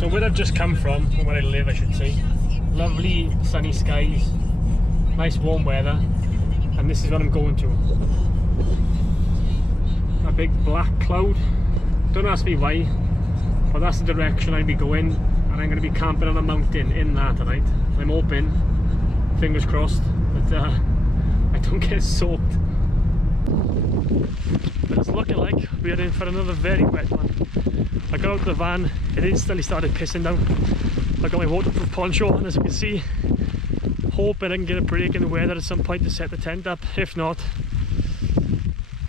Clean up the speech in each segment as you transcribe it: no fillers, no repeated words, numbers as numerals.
So where I've just come from, or where I live I should say, lovely sunny skies, nice warm weather, and this is what I'm going to. A big black cloud, don't ask me why, but that's the direction I'll be going, and I'm going to be camping on a mountain in that tonight. I'm hoping, fingers crossed, that I don't get soaked. But it's looking like we are in for another very wet one. I got out of the van, it instantly started pissing down. I got my waterproof poncho, and as you can see, hoping I can get a break in the weather at some point to set the tent up. If not,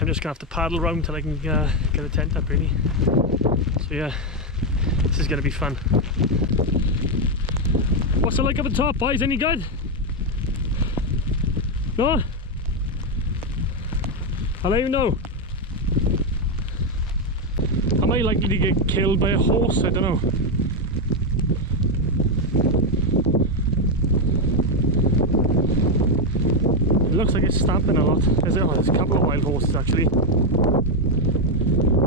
I'm just gonna have to paddle around till I can get the tent up really. So yeah, this is gonna be fun. What's it like up the top, boys? Any good? No? I'll let you know. Am I likely to get killed by a horse? I don't know. It looks like it's stamping a lot. There's a couple of wild horses actually. I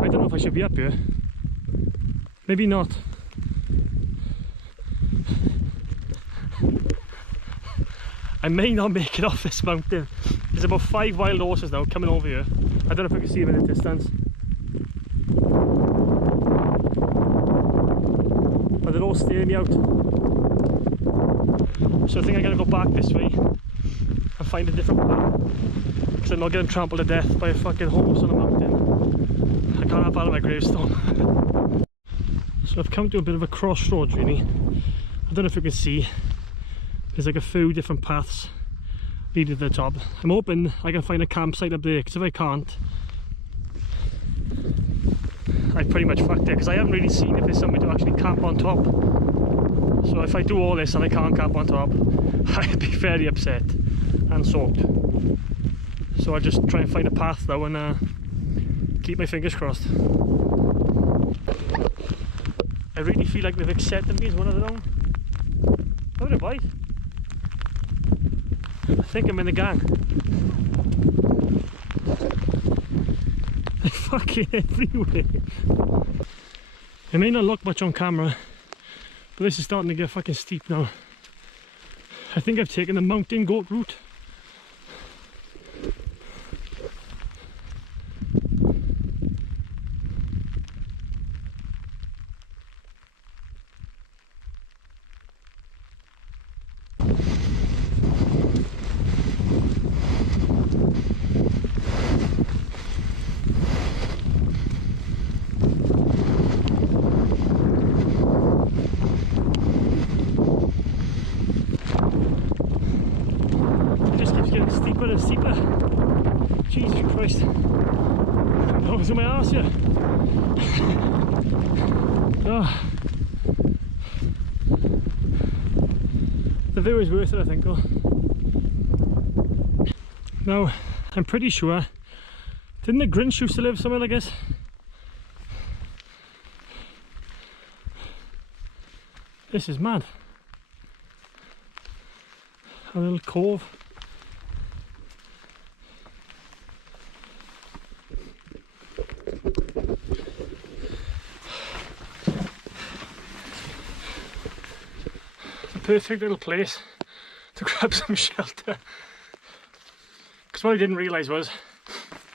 don't know if I should be up here. Maybe not. I may not make it off this mountain. There's about 5 wild horses now coming over here. I don't know if I can see them in the distance. But they're all staring me out. So I think I'm going to go back this way and find a different plan. Because I'm not getting trampled to death by a fucking horse on a mountain. I can't have that on my gravestone. So I've come to a bit of a crossroads really. I don't know if you can see. There's like a few different paths leading to the top. I'm hoping I can find a campsite up there, because if I can't, I've pretty much fucked it, because I haven't really seen if there's somewhere to actually camp on top. So if I do all this and I can't camp on top, I'd be very upset and soaked. So I'll just try and find a path though and keep my fingers crossed. I really feel like they've accepted me as one of their own. How did I bite? I think I'm in the gang. They're fucking everywhere. It may not look much on camera, but this is starting to get fucking steep now. I think I've taken the mountain goat route. Steeper and steeper. Jesus Christ. I'm always in my arse here. Oh. The view is worth it, I think though. Now, I'm pretty sure, didn't the Grinch used to live somewhere like this? This is mad. A little cove. Perfect little place to grab some shelter, because what I didn't realise was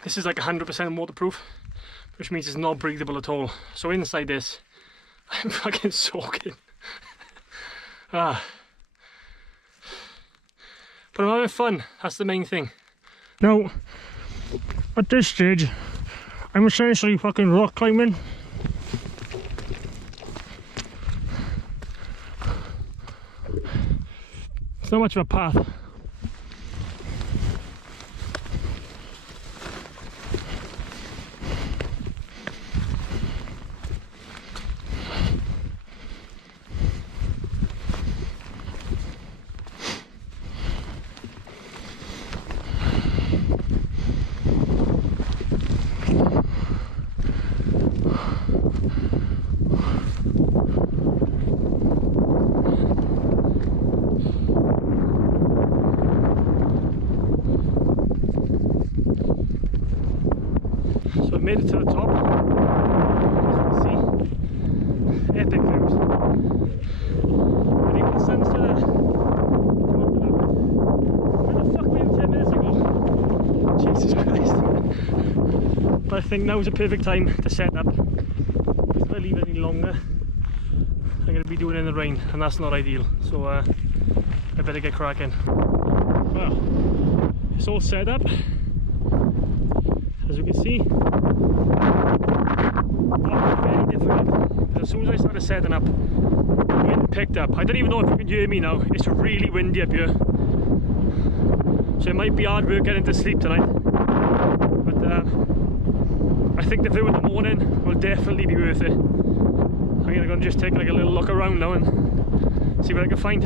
this is like 100% waterproof, which means it's not breathable at all. So inside this I'm fucking soaking. But I'm having fun, that's the main thing. Now at this stage I'm essentially fucking rock climbing. It's not much of a path. So I made it to the top, as you can see, epic views. think now is a perfect time to set up. If I leave it any longer, I'm going to be doing it in the rain, and that's not ideal. So I better get cracking. Well, it's all set up, as you can see. That was very difficult, because as soon as I started setting up, the wind picked up. I don't even know if you can hear me now. It's really windy up here, so it might be hard work getting to sleep tonight. But I think the view in the morning will definitely be worth it. I'm going to go and just take like a little look around now and see what I can find.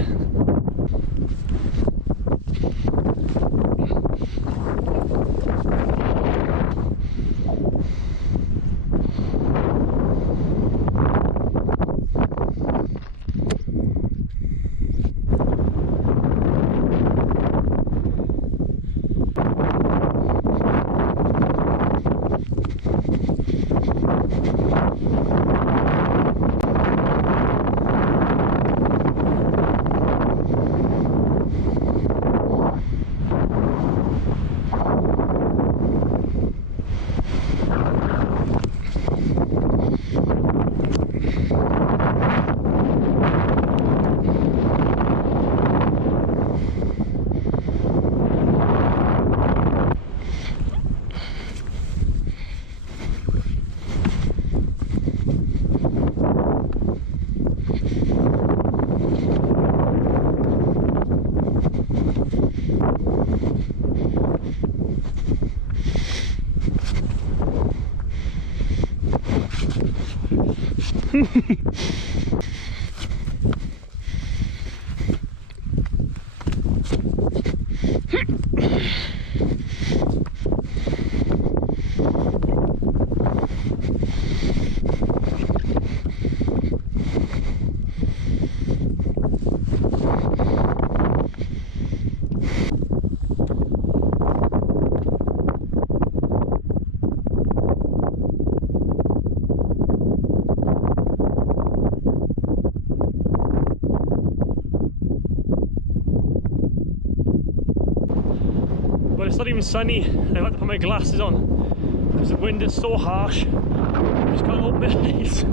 But it's not even sunny. I've had to put my glasses on because the wind is so harsh. I just can't open my eyes. The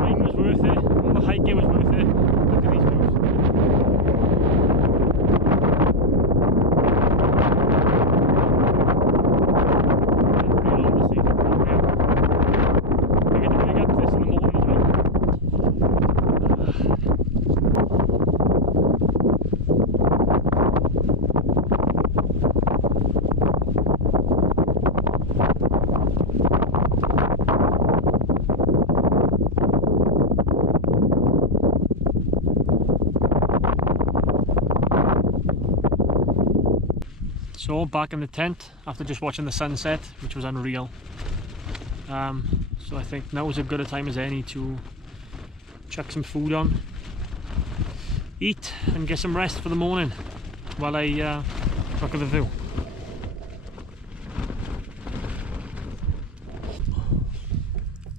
rain was worth it. All the hiking was worth it. Look at these views. I'm going to pick up this in the morning as well. So back in the tent after just watching the sunset, which was unreal. So I think now is as good a time as any to chuck some food on, eat and get some rest for the morning while I look at the view.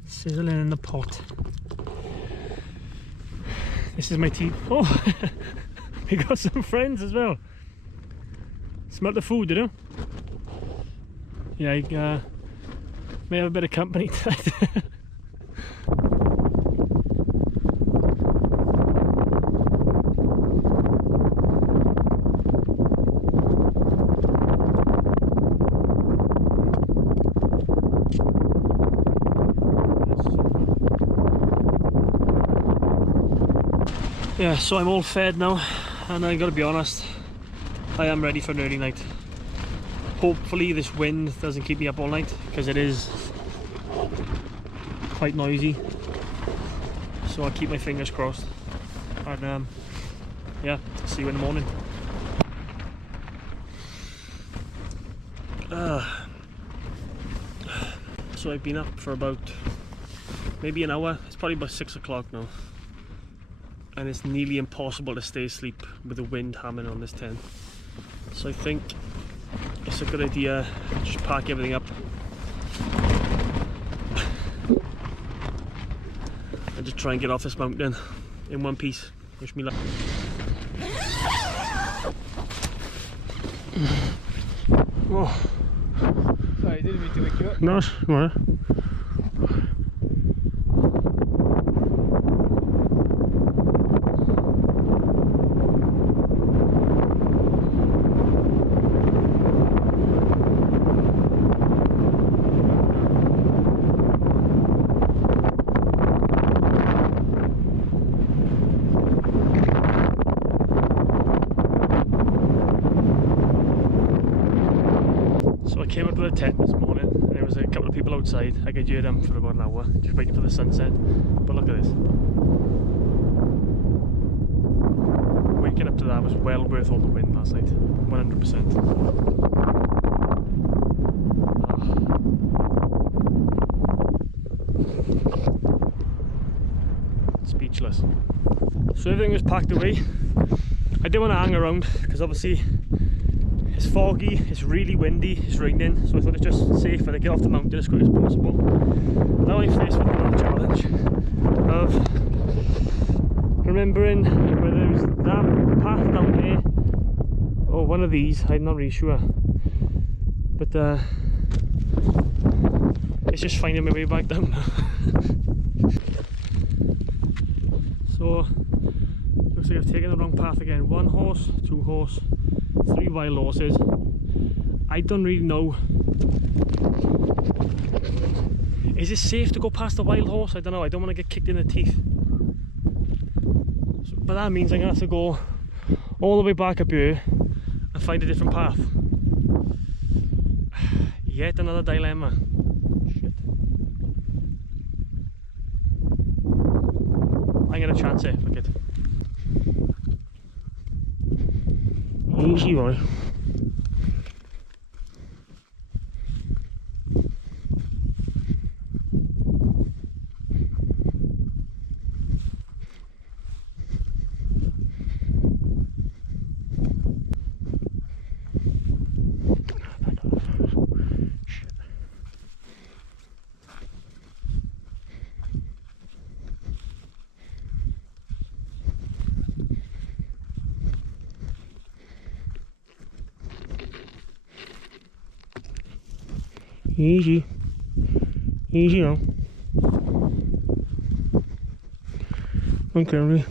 Sizzling in the pot. This is my tea. Oh, we got some friends as well. Smell the food, you know? Yeah, I may have a bit of company tonight. Yeah, so I'm all fed now, and I gotta be honest, I am ready for an early night. Hopefully this wind doesn't keep me up all night, because it is quite noisy. So I'll keep my fingers crossed. And yeah, see you in the morning. So I've been up for about maybe an hour. It's probably about 6 o'clock now. And it's nearly impossible to stay asleep with the wind hammering on this tent. So I think it's a good idea to just pack everything up and just try and get off this mountain in one piece. Wish me luck. Oh, Didn't mean to wake you up. No, right. So I came up to the tent this morning and there was a couple of people outside. I could hear them for about an hour, just waiting for the sunset. But look at this. Waking up to that was well worth all the wind last night. 100%. Speechless. So everything was packed away. I didn't want to hang around because obviously it's foggy, it's really windy, it's raining, so I thought it's just safer to get off the mountain as quick as possible. Now I'm faced with another challenge of remembering whether it was that path down there or one of these. I'm not really sure, but it's just finding my way back down now. So looks like I've taken the wrong path again. 1 horse, 2 horse, 3 wild horses. I don't really know. Is it safe to go past the wild horse? I don't know. I don't want to get kicked in the teeth. So, but that means I'm going to have to go all the way back up here and find a different path. Yet another dilemma. Shit. I'm going to chance it. Fuck it. Easy, boy. Easy. Easy now. Okay, really.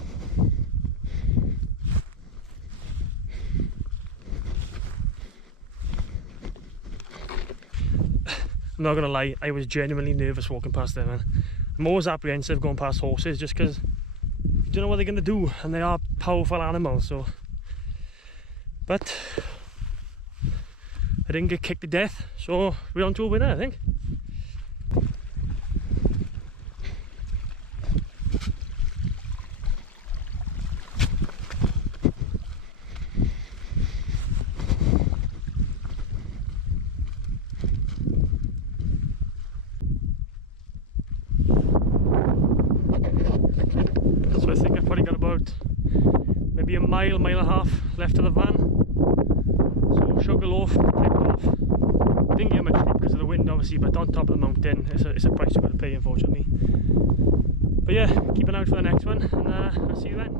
I'm not gonna lie, I was genuinely nervous walking past there, man. I'm always apprehensive going past horses just because you don't know what they're gonna do, and they are powerful animals, so. But I didn't get kicked to death, so we're on to a winner, I think. So I think I've probably got about maybe a mile and a half left to the van. So Sugar Loaf tipped off. Didn't get much sleep because of the wind obviously, but on top of the mountain it's a price you've got to pay, unfortunately. But yeah, keep an eye out for the next one, and I'll see you then.